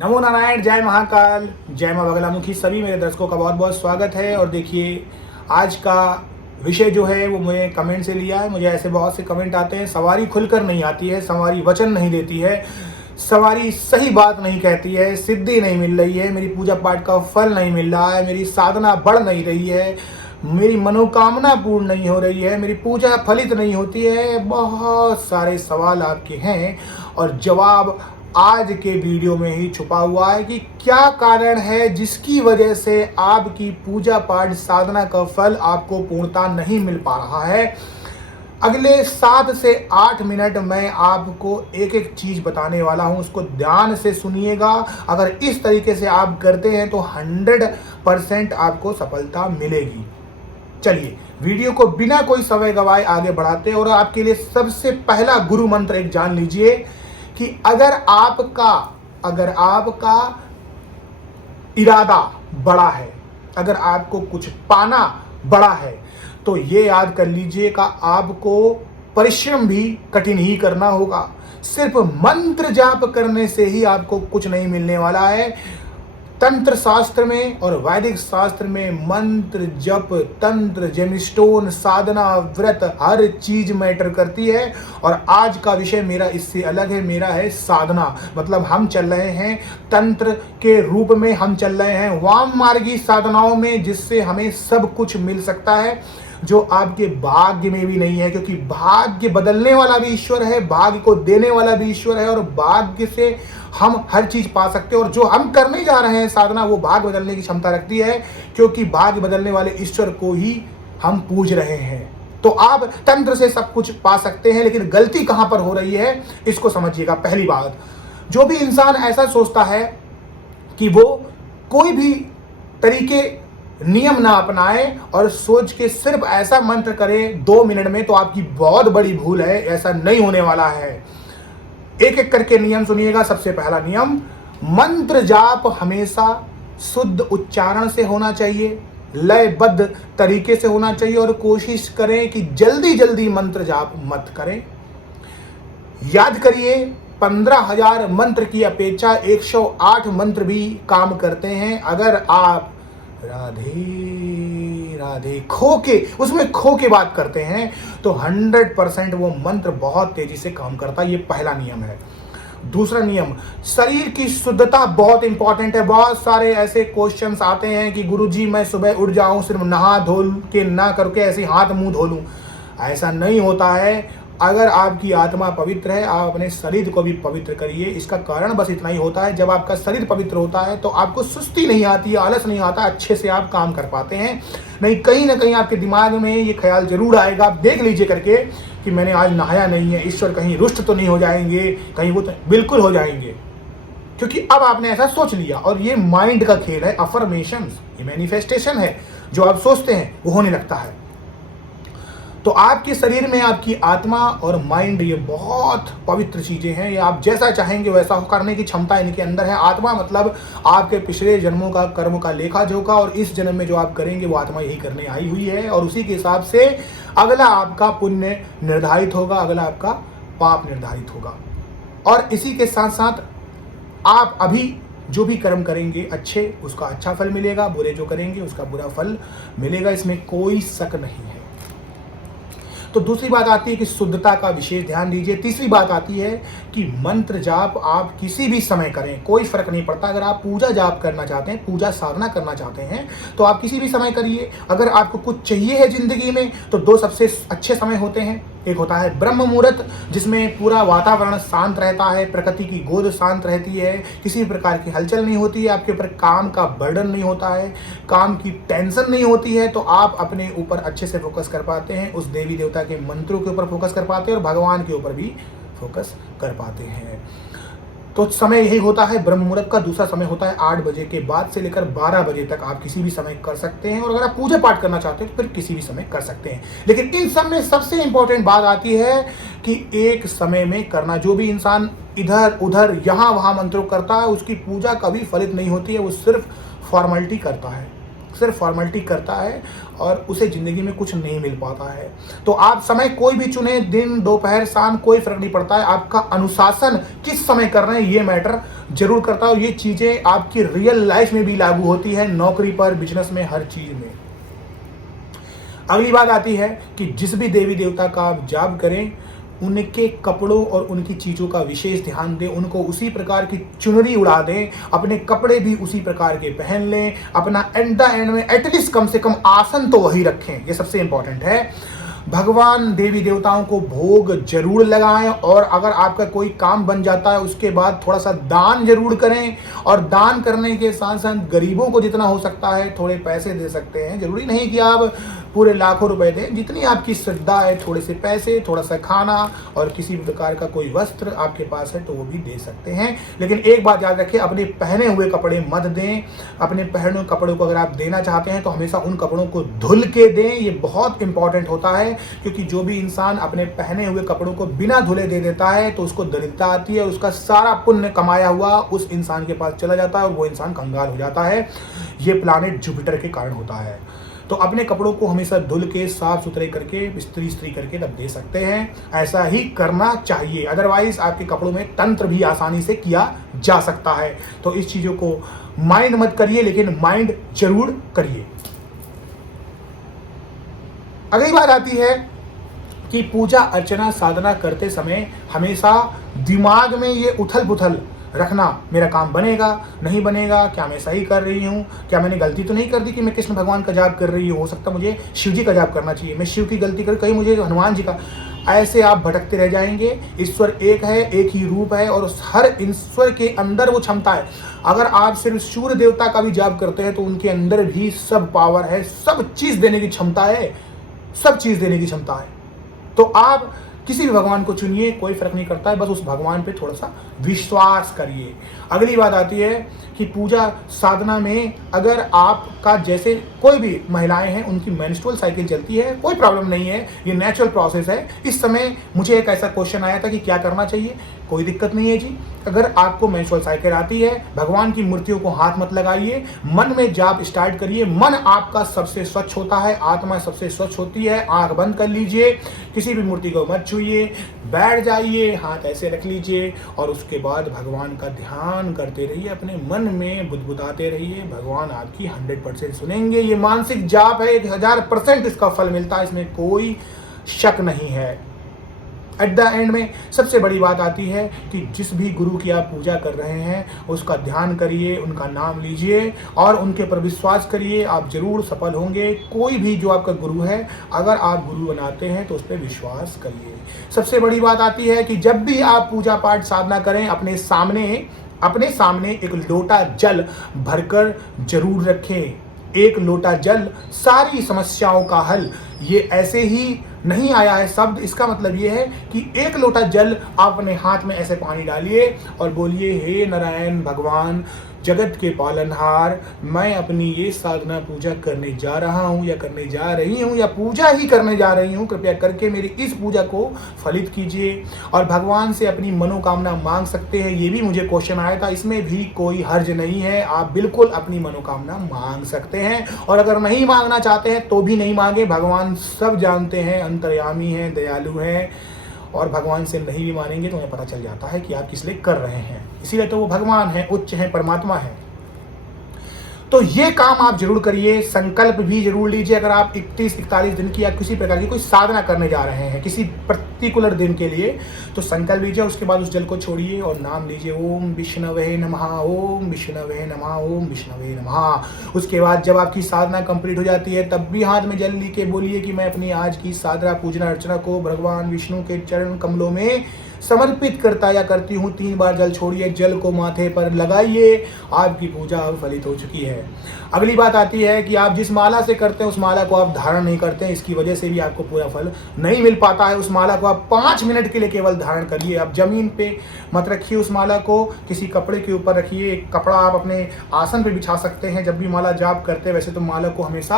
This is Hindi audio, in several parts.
नमो नारायण, जय महाकाल, जय माँ बगलामुखी। सभी मेरे दर्शकों का बहुत बहुत स्वागत है। और देखिए, आज का विषय जो है वो मुझे कमेंट से लिया है। मुझे ऐसे बहुत से कमेंट आते हैं, सवारी खुलकर नहीं आती है, सवारी वचन नहीं देती है, सवारी सही बात नहीं कहती है, सिद्धि नहीं मिल रही है, मेरी पूजा पाठ का फल नहीं मिल रहा है, मेरी साधना बढ़ नहीं रही है, मेरी मनोकामना पूर्ण नहीं हो रही है, मेरी पूजा फलित नहीं होती है। बहुत सारे सवाल आपके हैं और जवाब आज के वीडियो में ही छुपा हुआ है कि क्या कारण है जिसकी वजह से आपकी पूजा पाठ साधना का फल आपको पूर्णता नहीं मिल पा रहा है। अगले 7 से 8 मिनट मैं आपको एक एक चीज बताने वाला हूं, उसको ध्यान से सुनिएगा। अगर इस तरीके से आप करते हैं तो 100% आपको सफलता मिलेगी। चलिए वीडियो को बिना कोई समय गवाए आगे बढ़ाते हैं। और आपके लिए सबसे पहला गुरु मंत्र एक जान लीजिए कि अगर आपका इरादा बड़ा है, अगर आपको कुछ पाना बड़ा है, तो ये याद कर लीजिएगा आपको परिश्रम भी कठिन ही करना होगा। सिर्फ मंत्र जाप करने से ही आपको कुछ नहीं मिलने वाला है। तंत्र शास्त्र में और वैदिक शास्त्र में मंत्र जप, तंत्र, जेमस्टोन, साधना, व्रत, हर चीज मैटर करती है। और आज का विषय मेरा इससे अलग है, मेरा है साधना। मतलब हम चल रहे हैं तंत्र के रूप में, हम चल रहे हैं वाम मार्गी साधनाओं में, जिससे हमें सब कुछ मिल सकता है जो आपके भाग्य में भी नहीं है। क्योंकि भाग्य बदलने वाला भी ईश्वर है, भाग्य को देने वाला भी ईश्वर है, और भाग्य से हम हर चीज पा सकते हैं। और जो हम करने जा रहे हैं साधना, वो भाग्य बदलने की क्षमता रखती है, क्योंकि भाग्य बदलने वाले ईश्वर को ही हम पूज रहे हैं। तो आप तंत्र से सब कुछ पा सकते हैं, लेकिन गलती कहां पर हो रही है इसको समझिएगा। पहली बात, जो भी इंसान ऐसा सोचता है कि वो कोई भी तरीके नियम ना अपनाए और सोच के सिर्फ ऐसा मंत्र करे 2 मिनट में, तो आपकी बहुत बड़ी भूल है। ऐसा नहीं होने वाला है। एक एक करके नियम सुनिएगा। सबसे पहला नियम, मंत्र जाप हमेशा शुद्ध उच्चारण से होना चाहिए, लयबद्ध तरीके से होना चाहिए, और कोशिश करें कि जल्दी जल्दी मंत्र जाप मत करें। याद करिए, 15,000 मंत्र की अपेक्षा 108 मंत्र भी काम करते हैं। अगर आप राधे राधे उसमें खो के बात करते हैं तो 100% वो मंत्र बहुत तेजी से काम करता है। ये पहला नियम है। दूसरा नियम, शरीर की शुद्धता बहुत इंपॉर्टेंट है। बहुत सारे ऐसे क्वेश्चंस आते हैं कि गुरुजी मैं सुबह उठ जाऊं, सिर्फ नहा धो के ना करके ऐसे हाथ मुंह धो लूं। ऐसा नहीं होता है। अगर आपकी आत्मा पवित्र है, आप अपने शरीर को भी पवित्र करिए। इसका कारण बस इतना ही होता है, जब आपका शरीर पवित्र होता है तो आपको सुस्ती नहीं आती है, आलस नहीं आता, अच्छे से आप काम कर पाते हैं। नहीं, कहीं ना कहीं आपके दिमाग में ये ख्याल जरूर आएगा, आप देख लीजिए करके, कि मैंने आज नहाया नहीं है, ईश्वर कहीं रुष्ट तो नहीं हो जाएंगे, कहीं वो तो बिल्कुल हो जाएंगे। क्योंकि अब आपने ऐसा सोच लिया। और ये माइंड का खेल है, अफर्मेशन, ये मैनिफेस्टेशन है। जो आप सोचते हैं वो होने लगता है। तो आपके शरीर में आपकी आत्मा और माइंड, ये बहुत पवित्र चीजें हैं। ये आप जैसा चाहेंगे वैसा करने की क्षमता इनके अंदर है। आत्मा मतलब आपके पिछले जन्मों का कर्म का लेखा जोखा, और इस जन्म में जो आप करेंगे वो आत्मा यही करने आई हुई है। और उसी के हिसाब से अगला आपका पुण्य निर्धारित होगा, अगला आपका पाप निर्धारित होगा। और इसी के साथ साथ आप अभी जो भी कर्म करेंगे अच्छे, उसका अच्छा फल मिलेगा, बुरे जो करेंगे उसका बुरा फल मिलेगा। इसमें कोई शक नहीं है। तो दूसरी बात आती है कि शुद्धता का विशेष ध्यान दीजिए। तीसरी बात आती है कि मंत्र जाप आप किसी भी समय करें, कोई फर्क नहीं पड़ता। अगर आप पूजा जाप करना चाहते हैं, पूजा साधना करना चाहते हैं, तो आप किसी भी समय करिए। अगर आपको कुछ चाहिए है जिंदगी में, तो 2 सबसे अच्छे समय होते हैं। एक होता है ब्रह्म मुहूर्त, जिसमें पूरा वातावरण शांत रहता है, प्रकृति की गोद शांत रहती है, किसी प्रकार की हलचल नहीं होती है, आपके ऊपर काम का बर्डन नहीं होता है, काम की टेंशन नहीं होती है। तो आप अपने ऊपर अच्छे से फोकस कर पाते हैं, उस देवी देवता के मंत्रों के ऊपर फोकस कर पाते हैं, और भगवान के ऊपर भी फोकस कर पाते हैं। तो समय यही होता है ब्रह्म मुहूर्त का। दूसरा समय होता है 8 बजे के बाद से लेकर 12 बजे तक, आप किसी भी समय कर सकते हैं। और अगर आप पूजा पाठ करना चाहते हैं तो फिर किसी भी समय कर सकते हैं। लेकिन इन सब में सबसे इंपॉर्टेंट बात आती है कि एक समय में करना। जो भी इंसान इधर उधर यहाँ वहाँ मंत्रों करता है, उसकी पूजा कभी फलित नहीं होती है, वो सिर्फ फॉर्मेलिटी करता है, सिर्फ फॉर्मेलिटी करता है और उसे ज़िंदगी में कुछ नहीं मिल पाता है। तो आप समय कोई भी चुने, दिन, दोपहर, शाम, कोई फ़र्क नहीं पड़ता है। आपका अनुशासन किस समय कर रहे हैं ये मैटर ज़रूर करता है और ये चीज़ें आपकी रियल लाइफ में भी लागू होती है, नौकरी पर, बिजनेस में, हर चीज़ में। अगली बात आती है कि जिस भी देवी देवता का आप जाप करें, उनके कपड़ों और उनकी चीज़ों का विशेष ध्यान दें, उनको उसी प्रकार की चुनरी उड़ा दें, अपने कपड़े भी उसी प्रकार के पहन लें, अपना एंड द एंड में एटलीस्ट कम से कम आसन तो वही रखें, ये सबसे इंपॉर्टेंट है। भगवान देवी देवताओं को भोग जरूर लगाएं और अगर आपका कोई काम बन जाता है उसके बाद थोड़ा सा दान जरूर करें और दान करने के साथ साथ गरीबों को जितना हो सकता है थोड़े पैसे दे सकते हैं। जरूरी नहीं कि आप पूरे लाखों रुपए दें, जितनी आपकी श्रद्धा है, थोड़े से पैसे, थोड़ा सा खाना और किसी भी प्रकार का कोई वस्त्र आपके पास है तो वो भी दे सकते हैं। लेकिन एक बात याद रखिए, अपने पहने हुए कपड़े मत दें। अपने पहने हुए कपड़ों को अगर आप देना चाहते हैं तो हमेशा उन कपड़ों को धुल के दें, ये बहुत इंपॉर्टेंट होता है, क्योंकि जो भी इंसान अपने पहने हुए कपड़ों को बिना धुले दे देता है तो उसको दरिद्रता आती है, उसका सारा पुण्य कमाया हुआ उस इंसान के पास चला जाता है और वो इंसान कंगाल हो जाता है। ये प्लैनेट जुपिटर के कारण होता है। तो अपने कपड़ों को हमेशा धुल के साफ सुथरे करके इस्त्री करके तब दे सकते हैं, ऐसा ही करना चाहिए। अदरवाइज आपके कपड़ों में तंत्र भी आसानी से किया जा सकता है। तो इस चीज़ों को माइंड मत करिए, लेकिन माइंड जरूर करिए। अगली बात आती है कि पूजा अर्चना साधना करते समय हमेशा दिमाग में ये उथल पुथल रखना, मेरा काम बनेगा नहीं बनेगा, क्या मैं सही कर रही हूँ, क्या मैंने गलती तो नहीं कर दी कि मैं कृष्ण भगवान का जाप कर रही हूँ, हो सकता मुझे शिव जी का जाप करना चाहिए, मैं शिव की गलती कर, कहीं मुझे हनुमान जी का। ऐसे आप भटकते रह जाएंगे। ईश्वर एक है, एक ही रूप है और हर ईश्वर के अंदर वो क्षमता है। अगर आप सिर्फ सूर्य देवता का भी जाप करते हैं तो उनके अंदर भी सब पावर है, सब चीज़ देने की क्षमता है, सब चीज़ देने की क्षमता है। तो आप किसी भी भगवान को चुनिए, कोई फर्क नहीं करता है, बस उस भगवान पे थोड़ा सा विश्वास करिए। अगली बात आती है कि पूजा साधना में अगर आपका, जैसे कोई भी महिलाएं हैं उनकी मेंस्ट्रुअल साइकिल चलती है, कोई प्रॉब्लम नहीं है, ये नेचुरल प्रोसेस है। इस समय मुझे एक ऐसा क्वेश्चन आया था कि क्या करना चाहिए, कोई दिक्कत नहीं है जी। अगर आपको मेंस्ट्रुअल साइकिल आती है, भगवान की मूर्तियों को हाथ मत लगाइए, मन में जाप स्टार्ट करिए। मन आपका सबसे स्वच्छ होता है, आत्मा सबसे स्वच्छ होती है। आंख बंद कर लीजिए, किसी भी मूर्ति को मत छूइए, बैठ जाइए, हाथ ऐसे रख लीजिए और उसके बाद भगवान का ध्यान करते रहिए, अपने मन में बुदबुदाते रहिए। भगवान आपकी 100% सुनेंगे। ये मानसिक जाप है, 1000% इसका फल मिलता है, इसमें कोई शक नहीं है। एट द एंड में सबसे बड़ी बात आती है कि जिस भी गुरु की आप पूजा कर रहे हैं उसका ध्यान करिए, उनका नाम लीजिए और उनके पर विश्वास करिए, आप जरूर सफल होंगे। कोई भी जो आपका गुरु है, अगर आप गुरु बनाते हैं तो उस पर विश्वास करिए। सबसे बड़ी बात आती है कि जब भी आप पूजा पाठ साधना करें, अपने सामने एक लोटा जल भरकर जरूर रखें। एक लोटा जल सारी समस्याओं का हल। ये ऐसे ही नहीं आया है शब्द, इसका मतलब ये है कि एक लोटा जल आप अपने हाथ में ऐसे पानी डालिए और बोलिए, हे नारायण भगवान जगत के पालनहार, मैं अपनी ये साधना पूजा करने जा रहा हूँ या करने जा रही हूँ या पूजा ही करने जा रही हूँ, कृपया करके मेरी इस पूजा को फलित कीजिए। और भगवान से अपनी मनोकामना मांग सकते हैं। ये भी मुझे क्वेश्चन आया था, इसमें भी कोई हर्ज नहीं है, आप बिल्कुल अपनी मनोकामना मांग सकते हैं। और अगर नहीं मांगना चाहते हैं तो भी नहीं मांगे, भगवान सब जानते हैं, अंतर्यामी हैं, दयालु हैं और भगवान से नहीं भी मानेंगे तो उन्हें पता चल जाता है कि आप किस लिए कर रहे हैं। इसीलिए तो वो भगवान है, उच्च है, परमात्मा है। तो ये काम आप जरूर करिए। संकल्प भी जरूर लीजिए। अगर आप 31-41 दिन की या किसी प्रकार की कोई साधना करने जा रहे हैं किसी पर्टिकुलर दिन के लिए, तो संकल्प लीजिए। उसके बाद उस जल को छोड़िए और नाम लीजिए, ओम विष्णवे नमः, ओम विष्णवे नमः, ओम विष्णवे नमः। उसके बाद जब आपकी साधना कंप्लीट हो जाती है तब भी हाथ में जल लेके बोलिए कि मैं अपनी आज की साधना पूजना अर्चना को भगवान विष्णु के चरण कमलों में समर्पित करता या करती हूँ। 3 बार जल छोड़िए, जल को माथे पर लगाइए, आपकी पूजा अब फलित हो चुकी है। अगली बात आती है कि आप जिस माला से करते हैं उस माला को आप धारण नहीं करते हैं, इसकी वजह से भी आपको पूरा फल नहीं मिल पाता है। उस माला को आप 5 मिनट के लिए केवल धारण करिए। आप जमीन पे मत रखिए, उस माला को किसी कपड़े के ऊपर रखिए। एक कपड़ा आप अपने आसन पे बिछा सकते हैं जब भी माला जाप करते हैं। वैसे तो माला को हमेशा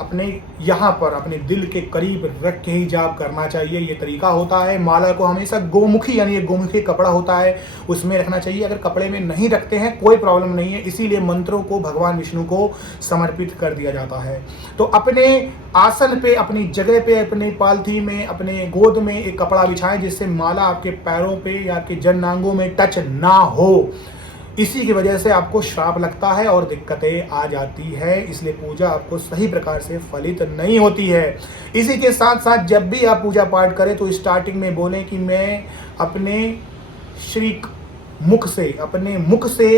अपने यहाँ पर अपने दिल के करीब रख के ही जाप करना चाहिए, ये तरीका होता है। माला को हमेशा गोमुख गोमुखी यानी एक गोमुखी कपड़ा होता है उसमें रखना चाहिए। अगर कपड़े में नहीं रखते हैं कोई प्रॉब्लम नहीं है, इसीलिए मंत्रों को भगवान विष्णु को समर्पित कर दिया जाता है। तो अपने आसन पे, अपनी जगह पे, अपने पालथी में, अपने गोद में एक कपड़ा बिछाएं जिससे माला आपके पैरों पे या आपके जननांगों में टच ना हो। इसी की वजह से आपको श्राप लगता है और दिक्कतें आ जाती है, इसलिए पूजा आपको सही प्रकार से फलित नहीं होती है। इसी के साथ साथ जब भी आप पूजा पाठ करें तो स्टार्टिंग में बोलें कि मैं अपने अपने मुख से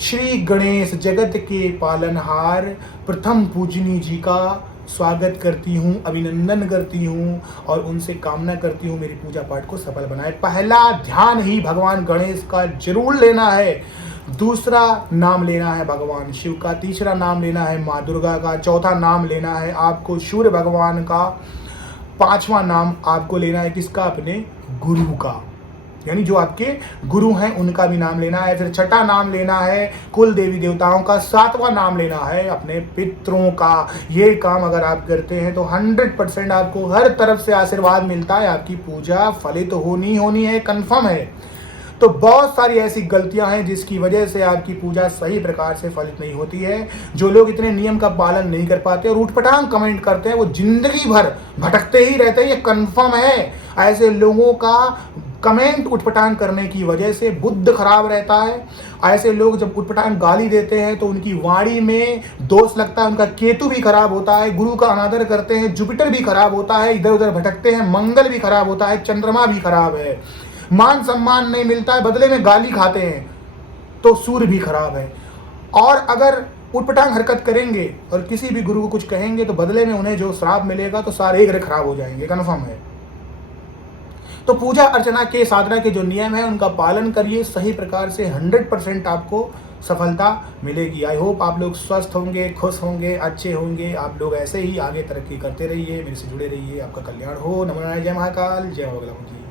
श्री गणेश जगत के पालनहार प्रथम पूजनी जी का स्वागत करती हूँ, अभिनंदन करती हूँ और उनसे कामना करती हूँ मेरी पूजा पाठ को सफल बनाए। पहला ध्यान ही भगवान गणेश का जरूर लेना है, दूसरा नाम लेना है भगवान शिव का, तीसरा नाम लेना है माँ दुर्गा का, चौथा नाम लेना है आपको सूर्य भगवान का, पांचवा नाम आपको लेना है किसका? अपने गुरु का, यानी जो आपके गुरु हैं उनका भी नाम लेना है। फिर छठा नाम लेना है कुल देवी देवताओं का, सातवां नाम लेना है अपने पितरों का। ये काम अगर आप करते हैं तो 100% आपको हर तरफ से आशीर्वाद मिलता है, आपकी पूजा फलित तो होनी है, कंफर्म है। तो बहुत सारी ऐसी गलतियां हैं जिसकी वजह से आपकी पूजा सही प्रकार से फलित नहीं होती है। जो लोग इतने नियम का पालन नहीं कर पाते और उठपटांग कमेंट करते हैं वो जिंदगी भर भटकते ही रहते हैं, ये कंफर्म है। ऐसे लोगों का कमेंट उठपटांग करने की वजह से बुद्ध खराब रहता है। ऐसे लोग जब उठपटांग गाली देते हैं तो उनकी वाणी में दोष लगता है, उनका केतु भी खराब होता है, गुरु का अनादर करते हैं, जुपिटर भी खराब होता है, इधर उधर भटकते हैं, मंगल भी खराब होता है, चंद्रमा भी खराब है, मान सम्मान नहीं मिलता है, बदले में गाली खाते हैं तो सूर्य भी खराब है। और अगर उठपटांग हरकत करेंगे और किसी भी गुरु को कुछ कहेंगे तो बदले में उन्हें जो श्राप मिलेगा तो सारे ग्रह खराब हो जाएंगे, कन्फर्म है। तो पूजा अर्चना के साधना के जो नियम है उनका पालन करिए, सही प्रकार से 100% आपको सफलता मिलेगी। आई होप आप लोग स्वस्थ होंगे, खुश होंगे, अच्छे होंगे। आप लोग ऐसे ही आगे तरक्की करते रहिए, मेरे से जुड़े रहिए। आपका कल्याण हो। नमो नारायण, जय महाकाल, जय बगला मुखी।